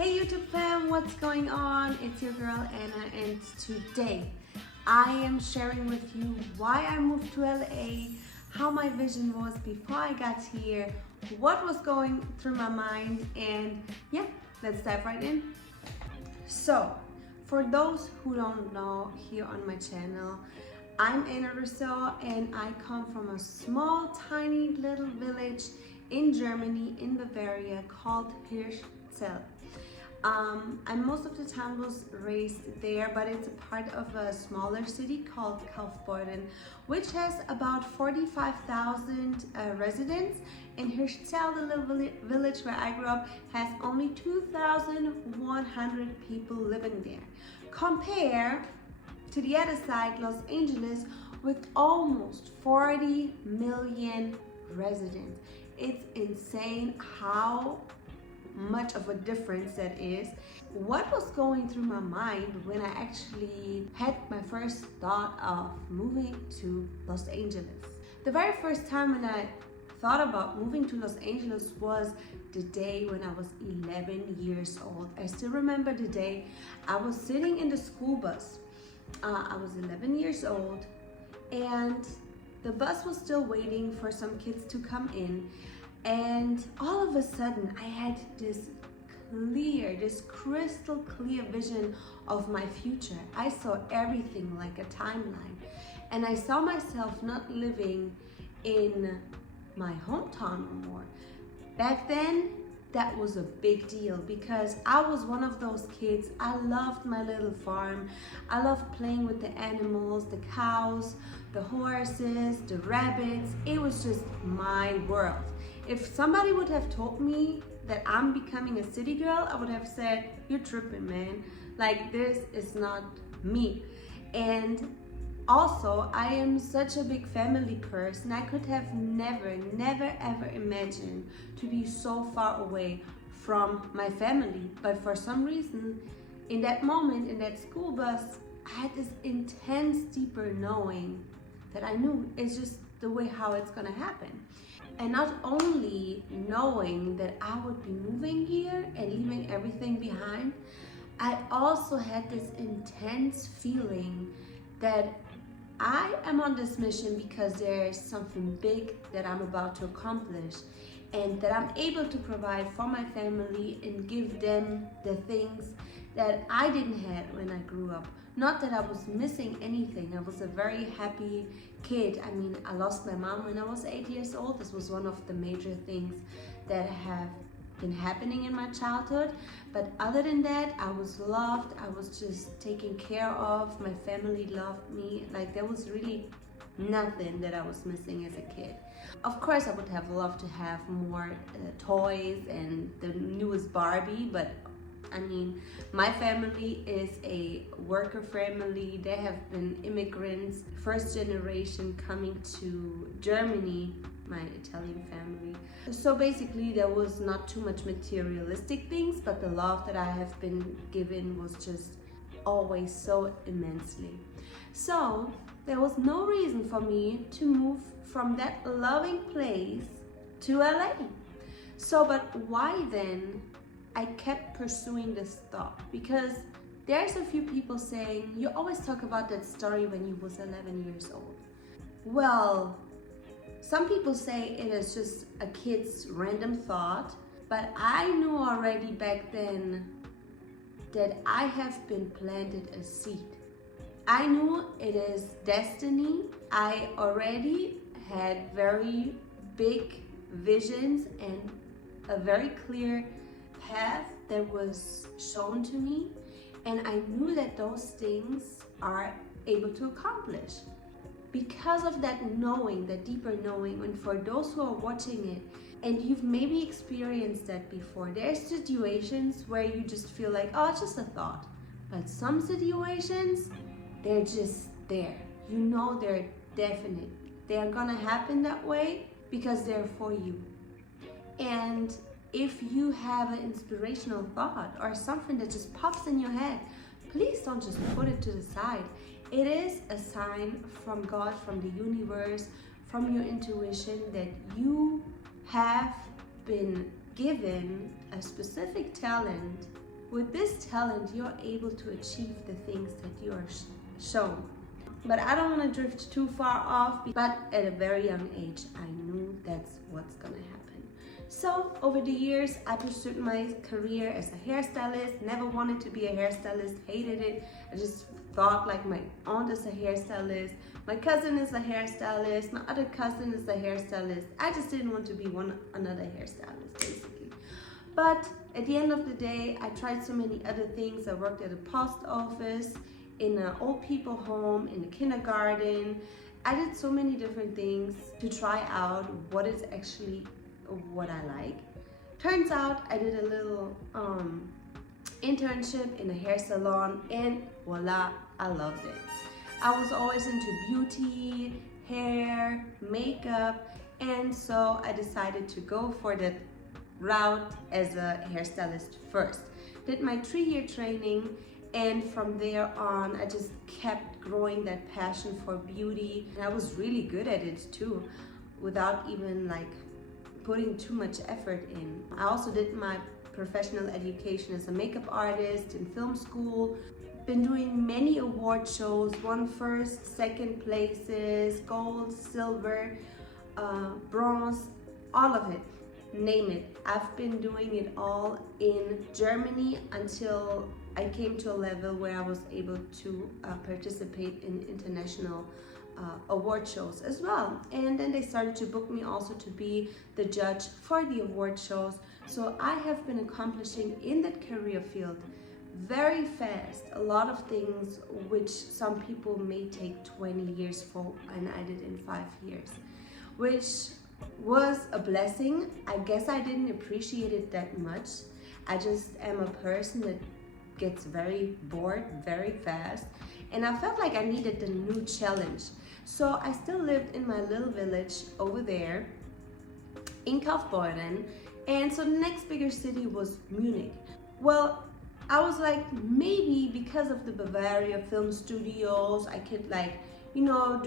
Hey YouTube fam, what's going on? It's your girl Anna, and today I am sharing with you why I moved to LA, how my vision was before I got here, what was going through my mind, and yeah, let's dive right in. So, for those who don't know, here on my channel, I'm Anna Russo and I come from a small, tiny little village in Germany, in Bavaria, called Hirschzell. I most of the time was raised there, but it's a part of a smaller city called Kaufbeuren, which has about 45,000 residents. And Hirschzell, the little village where I grew up, has only 2,100 people living there. Compare to the other side, Los Angeles, with almost 40 million residents. It's insane how much of a difference that is. What was going through my mind when I actually had my first thought of moving to Los Angeles? The very first time when I thought about moving to Los Angeles was the day when I was 11 years old. I still remember the day. I was sitting in the school bus. I was 11 years old and the bus was still waiting for some kids to come in. And all of a sudden, I had this crystal clear vision of my future. I saw everything like a timeline. And I saw myself not living in my hometown anymore. Back then, that was a big deal because I was one of those kids. I loved my little farm. I loved playing with the animals, the cows, the horses, the rabbits. It was just my world. If somebody would have told me that I'm becoming a city girl, I would have said, you're tripping, man. Like, this is not me. And also, I am such a big family person. I could have never, ever imagined to be so far away from my family. But for some reason, in that moment, in that school bus, I had this intense, deeper knowing that I knew it's just the way how it's gonna happen. And not only knowing that I would be moving here and leaving everything behind, I also had this intense feeling that I am on this mission because there's something big that I'm about to accomplish and that I'm able to provide for my family and give them the things that I didn't have when I grew up. Not that I was missing anything. I was a very happy kid. I mean, I lost my mom when I was 8 years old. This was one of the major things that have been happening in my childhood. But other than that, I was loved. I was just taken care of. My family loved me. Like, there was really nothing that I was missing as a kid. Of course, I would have loved to have more toys and the newest Barbie, but I mean, my family is a worker family. They have been immigrants, first generation coming to Germany, my Italian family. So basically there was not too much materialistic things, but the love that I have been given was just always so immensely. So there was no reason for me to move from that loving place to LA. So, but why then I kept pursuing this thought? Because there's a few people saying, you always talk about that story when you was 11 years old. Well, some people say it is just a kid's random thought, but I knew already back then that I have been planted a seed. I knew it is destiny. I already had very big visions and a very clear path that was shown to me, and I knew that those things are able to accomplish. Because of that knowing, that deeper knowing, and for those who are watching it, and you've maybe experienced that before, there's situations where you just feel like, oh, it's just a thought. But some situations, they're just there. You know they're definite. They're gonna happen that way because they're for you. And if you have an inspirational thought or something that just pops in your head, please don't just put it to the side. It is a sign from God, from the universe, from your intuition that you have been given a specific talent with this talent, you're able to achieve the things that you are shown. But I don't want to drift too far off, but at a very young age, I knew that's what's gonna happen. So over the years, I pursued my career as a hairstylist, never wanted to be a hairstylist, hated it. I just thought like my aunt is a hairstylist, my cousin is a hairstylist, my other cousin is a hairstylist. I just didn't want to be another hairstylist, basically. But at the end of the day, I tried so many other things. I worked at a post office, in an old people home, in a kindergarten. I did so many different things to try out what is actually what I like. Turns out I did a little internship in a hair salon, and voila, I loved it. I was always into beauty, hair, makeup, and so I decided to go for that route as a hairstylist first. Did my 3-year training, and from there on I just kept growing that passion for beauty, and I was really good at it too, without even like putting too much effort in. I also did my professional education as a makeup artist in film school. Been doing many award shows, won first, second places, gold, silver, bronze, all of it, name it. I've been doing it all in Germany until I came to a level where I was able to participate in international award shows as well. And then they started to book me also to be the judge for the award shows. So I have been accomplishing in that career field very fast a lot of things which some people may take 20 years for, and I did in 5 years, which was a blessing. I guess I didn't appreciate it that much. I just am a person that gets very bored very fast, and I felt like I needed a new challenge. So I still lived in my little village over there in Kaufbeuren, and so the next bigger city was Munich. Well, I was like, maybe because of the Bavaria film studios, I could like, you know,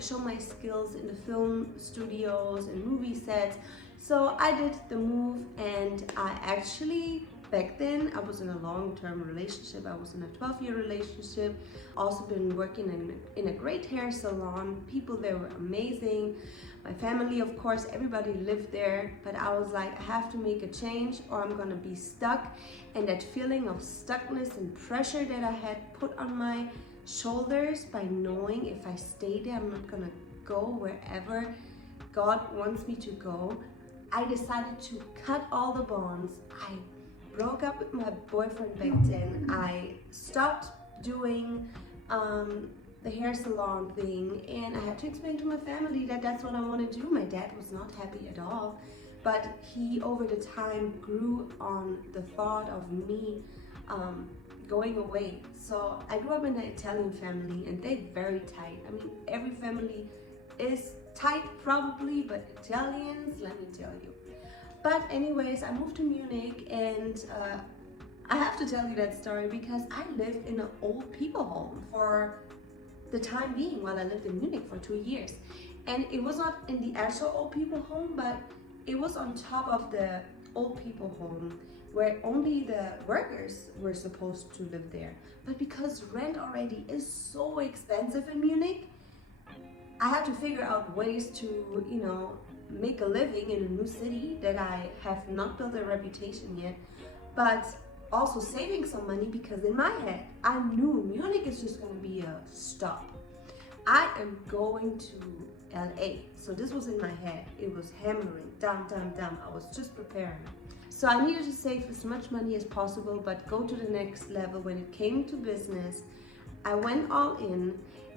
show my skills in the film studios and movie sets. So I did the move, and I actually, back then, I was in a long-term relationship. I was in a 12-year relationship. Also been working in a great hair salon. People there were amazing. My family, of course, everybody lived there. But I was like, I have to make a change or I'm gonna be stuck. And that feeling of stuckness and pressure that I had put on my shoulders by knowing if I stay there, I'm not gonna go wherever God wants me to go. I decided to cut all the bonds. I broke up with my boyfriend back then. I stopped doing the hair salon thing, and I had to explain to my family that that's what I want to do. My dad was not happy at all, but he over the time grew on the thought of me going away. So I grew up in an Italian family, and they're very tight. I mean, every family is tight probably, but Italians, let me tell you. But anyways, I moved to Munich, and I have to tell you that story because I lived in an old people home for the time being while I lived in Munich for 2 years. And it was not in the actual old people home, but it was on top of the old people home where only the workers were supposed to live there. But because rent already is so expensive in Munich, I had to figure out ways to, you know, make a living in a new city that I have not built a reputation yet, but also saving some money, because in my head I knew Munich is just going to be a stop. I am going to LA. So this was in my head. It was hammering down. I was just preparing. So I needed to save as much money as possible, but go to the next level. When it came to business, I went all in.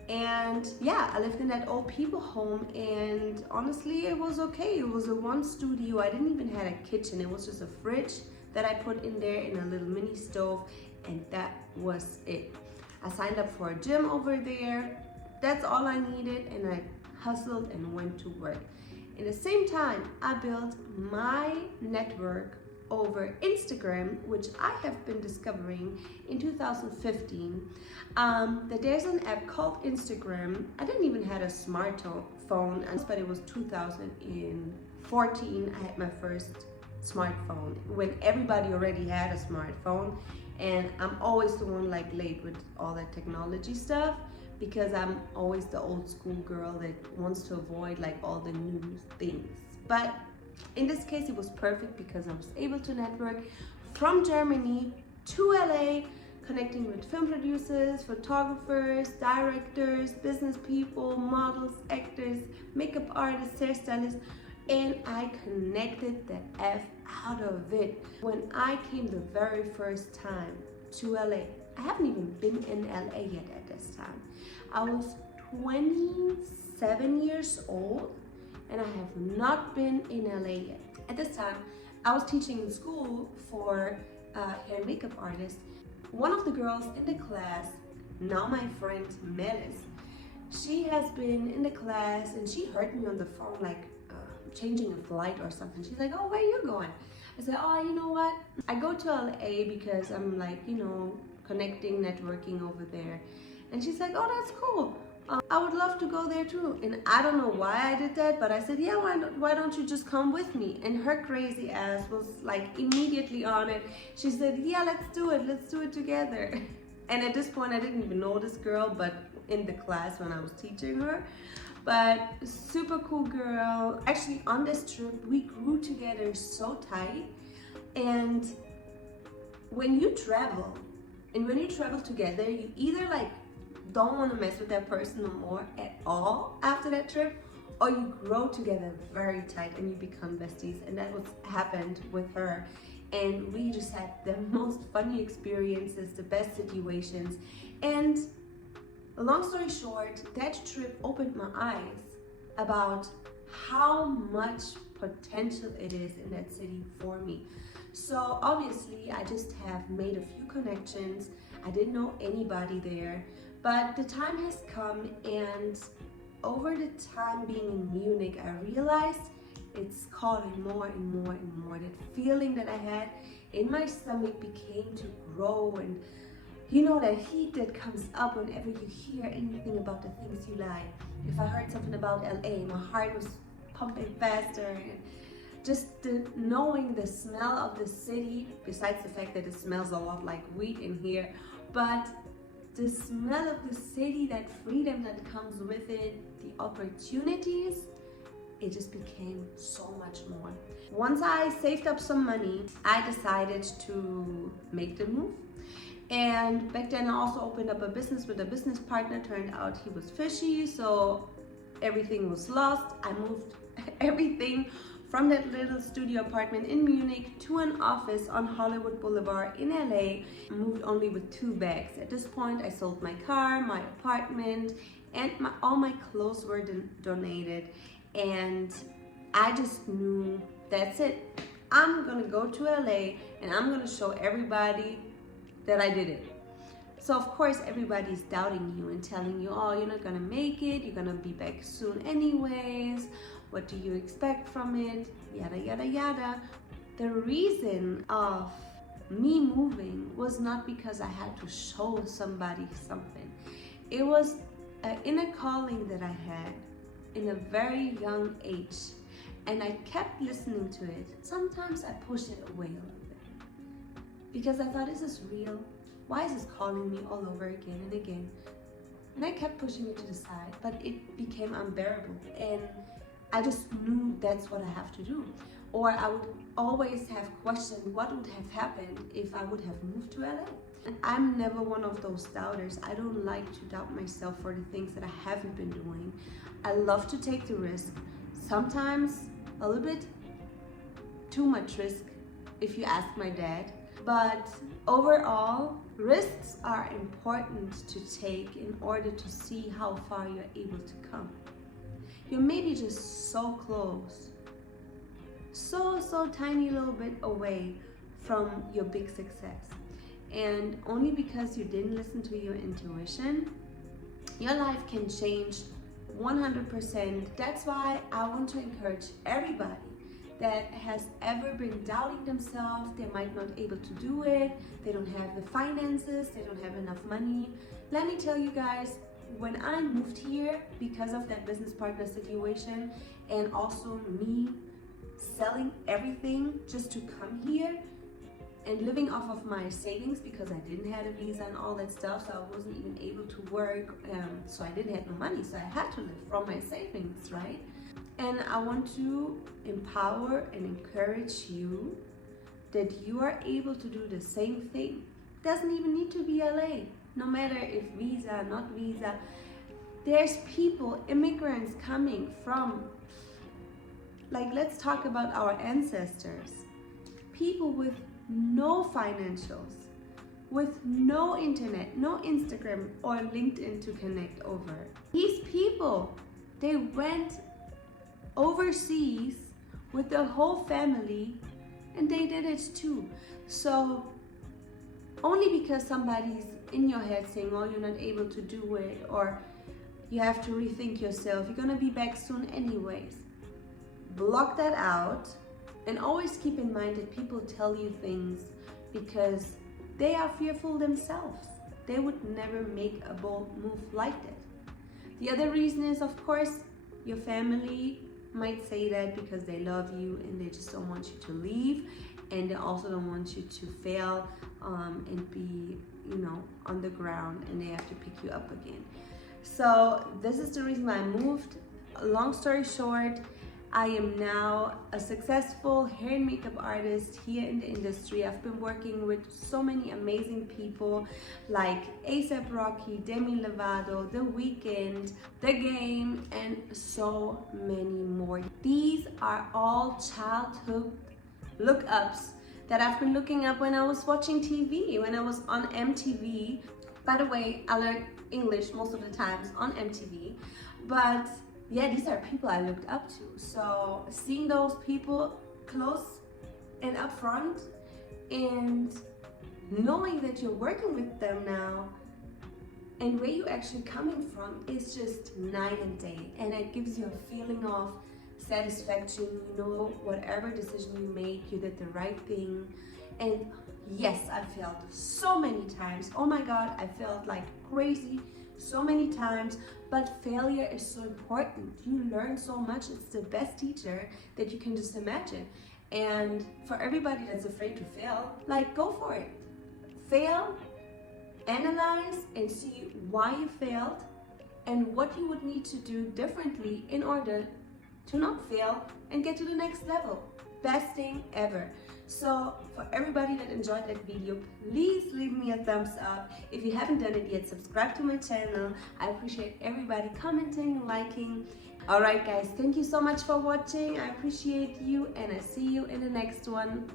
And yeah, I lived in that old people home, and honestly it was okay. It was a one studio. I didn't even have a kitchen. It was just a fridge that I put in there and a little mini stove, and that was it. I signed up for a gym over there. That's all I needed, and I hustled and went to work. In the same time, I built my network over Instagram, which I have been discovering in 2015, that there's an app called Instagram. I didn't even have a smartphone, but it was 2014. I had my first smartphone when everybody already had a smartphone. And I'm always the one like late with all that technology stuff, because I'm always the old school girl that wants to avoid like all the new things. But in this case, it was perfect because I was able to network from Germany to LA, connecting with film producers, photographers, directors, business people, models, actors, makeup artists, hairstylists, and I connected the F out of it. When I came the very first time to LA, I haven't even been in LA yet at this time. I was 27 years old and I have not been in LA yet. At this time, I was teaching in school for hair and makeup artists. One of the girls in the class, now my friend Melis, she has been in the class and she heard me on the phone like changing a flight or something. She's like, oh, where are you going? I said, oh, you know what? I go to LA because I'm like, you know, connecting, networking over there. And she's like, oh, that's cool. I would love to go there too. And I don't know why I did that, but I said, yeah, why don't you just come with me? And her crazy ass was like immediately on it. She said, yeah, let's do it together. And at this point, I didn't even know this girl, but in the class when I was teaching her. But super cool girl. Actually, on this trip, we grew together so tight. And when you travel together, you either like don't want to mess with that person no more at all after that trip, or you grow together very tight and you become besties. And that was happened with her. And we just had the most funny experiences, the best situations. And long story short, that trip opened my eyes about how much potential it is in that city for me. So obviously I just have made a few connections. I didn't know anybody there, but the time has come, and over the time being in Munich, I realized it's calling more and more and more. That feeling that I had in my stomach began to grow, and you know that heat that comes up whenever you hear anything about the things you like. If I heard something about LA, my heart was pumping faster. And just knowing the smell of the city, besides the fact that it smells a lot like weed in here, but the smell of the city, that freedom that comes with it, the opportunities, it just became so much more. Once I saved up some money, I decided to make the move. And back then I also opened up a business with a business partner. Turned out he was fishy, so everything was lost. I moved everything from that little studio apartment in Munich to an office on Hollywood Boulevard in LA. I moved only with 2 bags. At this point, I sold my car, my apartment, and all my clothes were donated. And I just knew, that's it. I'm gonna go to LA and I'm gonna show everybody that I did it. So of course everybody's doubting you and telling you, oh, you're not gonna make it, you're gonna be back soon anyways, what do you expect from it, yada yada yada. The reason of me moving was not because I had to show somebody something. It was an inner calling that I had in a very young age, and I kept listening to it. Sometimes I pushed it away a little bit because I thought, is this real? Why is this calling me all over again and again? And I kept pushing it to the side, but it became unbearable. And I just knew that's what I have to do. Or I would always have questioned what would have happened if I would have moved to LA. And I'm never one of those doubters. I don't like to doubt myself for the things that I haven't been doing. I love to take the risk. Sometimes a little bit too much risk, if you ask my dad. But overall, risks are important to take in order to see how far you're able to come. You're maybe just so close, so tiny little bit away from your big success. And only because you didn't listen to your intuition, your life can change 100%. That's why I want to encourage everybody that has ever been doubting themselves, they might not able to do it, they don't have the finances, they don't have enough money. Let me tell you guys, when I moved here, because of that business partner situation, and also me selling everything just to come here and living off of my savings because I didn't have a visa and all that stuff, so I wasn't even able to work, so I didn't have no money, so I had to live from my savings, right? And I want to empower and encourage you that you are able to do the same thing. It doesn't even need to be LA, no matter if visa, not visa. There's people, immigrants coming from, like, let's talk about our ancestors. People with no financials, with no internet, no Instagram or LinkedIn to connect over. These people, they went overseas with their whole family and they did it too. So only because somebody's in your head saying, oh, you're not able to do it, or you have to rethink yourself, you're gonna be back soon anyways. Block that out. And always keep in mind that people tell you things because they are fearful themselves. They would never make a bold move like that. The other reason is, of course, your family might say that because they love you and they just don't want you to leave, and they also don't want you to fail and be, on the ground, and they have to pick you up again. So this is the reason why I moved. Long story short, I am now a successful hair and makeup artist here in the industry. I've been working with so many amazing people like A$AP Rocky, Demi Lovato, The Weeknd, The Game, and so many more. These are all childhood look-ups that I've been looking up when I was watching TV, when I was on MTV. By the way, I learned English most of the times on MTV, but yeah, these are people I looked up to. So seeing those people close and up front and knowing that you're working with them now and where you're actually coming from is just night and day. And it gives you a feeling of satisfaction, whatever decision you make, you did the right thing. And yes, I failed so many times. Oh my God, I failed like crazy so many times, but failure is so important. You learn so much. It's the best teacher that you can just imagine. And for everybody that's afraid to fail, like, go for it. Fail, analyze and see why you failed and what you would need to do differently in order to not fail and get to the next level. Best thing ever. So for everybody that enjoyed that video, please leave me a thumbs up. If you haven't done it yet, subscribe to my channel. I appreciate everybody commenting and liking. Alright guys, thank you so much for watching. I appreciate you and I see you in the next one.